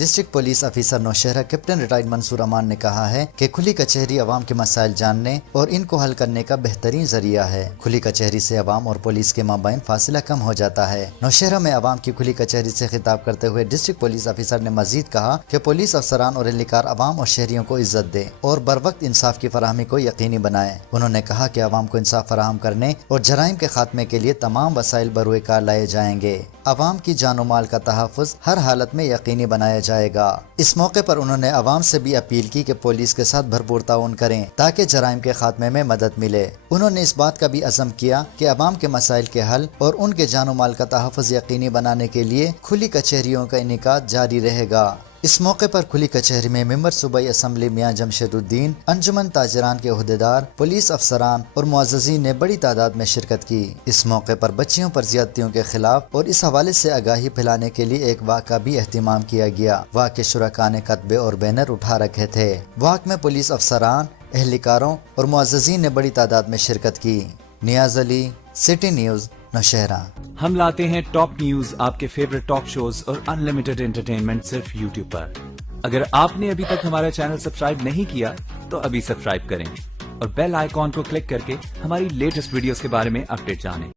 District police officer Nowshera captain retired Mansoor Aman نے کہا ہے کہ کھلی کچہری عوام کے مسائل جاننے اور ان کو حل کرنے کا بہترین ذریعہ ہے۔ کھلی کچہری سے عوام اور پولیس کے مابین فاصلہ کم ہو جاتا ہے۔ نوشہرہ میں عوام کی کھلی کچہری سے خطاب کرتے ہوئے ڈسٹرکٹ پولیس آفیسر نے مزید کہا کہ پولیس افسران اور اہلکار عوام اور شہریوں کو عزت دے اور بروقت انصاف کی فراہمی کو یقینی بنائے۔ انہوں نے کہا کہ عوام کو انصاف فراہم کرنے اور جرائم کے خاتمے کے لیے تمام وسائل بروئے کار لائے جائیں گے۔ عوام کی جان و مال کا تحفظ ہر حالت میں یقینی بنایا جائے گا۔ اس موقع پر انہوں نے عوام سے بھی اپیل کی کہ پولیس کے ساتھ بھرپور تعاون کریں تاکہ جرائم کے خاتمے میں مدد ملے۔ انہوں نے اس بات کا بھی عزم کیا کہ عوام کے مسائل کے حل اور ان کے جان و مال کا تحفظ یقینی بنانے کے لیے کھلی کچہریوں کا انعقاد جاری رہے گا۔ اس موقع پر کھلی کچہری میں ممبر صوبائی اسمبلی میاں جمشید الدین، انجمن تاجران کے عہدیدار، پولیس افسران اور معززین نے بڑی تعداد میں شرکت کی۔ اس موقع پر بچیوں پر زیادتیوں کے خلاف اور اس حوالے سے آگاہی پھیلانے کے لیے ایک واک کا بھی اہتمام کیا گیا۔ واک کے شرکاء نے کتبے اور بینر اٹھا رکھے تھے۔ واک میں پولیس افسران، اہلکاروں اور معززین نے بڑی تعداد میں شرکت کی۔ نیاز علی، سٹی نیوز، نوشہرہ۔ ہم لاتے ہیں ٹاپ نیوز، آپ کے فیورٹ ٹاک شوز اور انلمیٹڈ انٹرٹینمنٹ صرف یوٹیوب پر۔ اگر آپ نے ابھی تک ہمارا چینل سبسکرائب نہیں کیا تو ابھی سبسکرائب کریں اور بیل آئیکن کو کلک کر کے ہماری لیٹسٹ ویڈیوز کے بارے میں اپڈیٹ جانیں۔